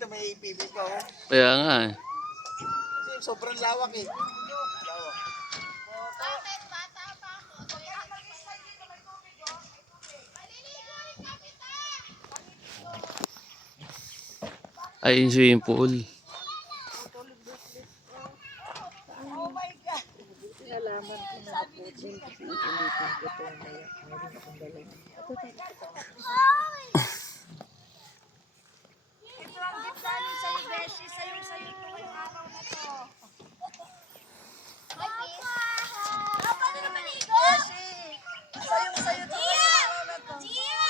dito, may APB pa oh. Kaya nga eh. Kasi sobrang lawak eh. Lawak. Bakit bata pa ako? Kaya mag-slide dito, may tubig oh. May tubig. Maliligo rin kami ta! Ay, yung swimming pool. Oh my God! Nalaman ko na po din kasi ipilitin ko ito na meron akong dalang. Ito ang gift namin sa'yo, Beshi. Sa'yo ito ngayong araw na to. Paano na maligo? Beshi! Sa'yo ito ngayong araw na to. Gia!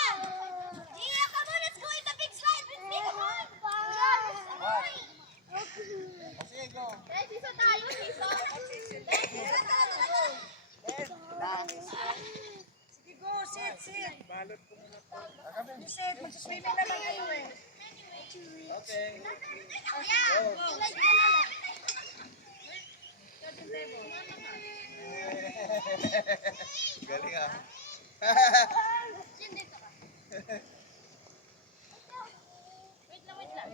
Gia, come on, let's go in the big slide with me. Come on! Sige, go. Siso tayo, siso. Siso tayo. Sige, go, sit. Balot ko muna po. You sit, magsaswimming naman kayo eh. Okay. Yeah, tulad ka na lang. Galing ah. Dito ka. Wait lang.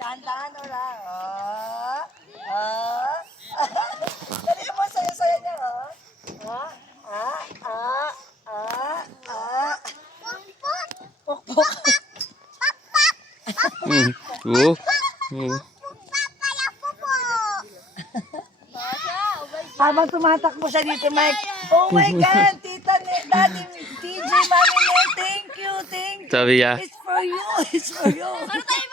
Dahan-dahan ora. Dali mo, saya-saya niya. Pukpuk. Oo. Oo. Habang tumatakbo siya dito, Mike. Oh my God, Tita, Daddy, TJ, Mami, thank you. Sabi niya. It's for you. Ano tayo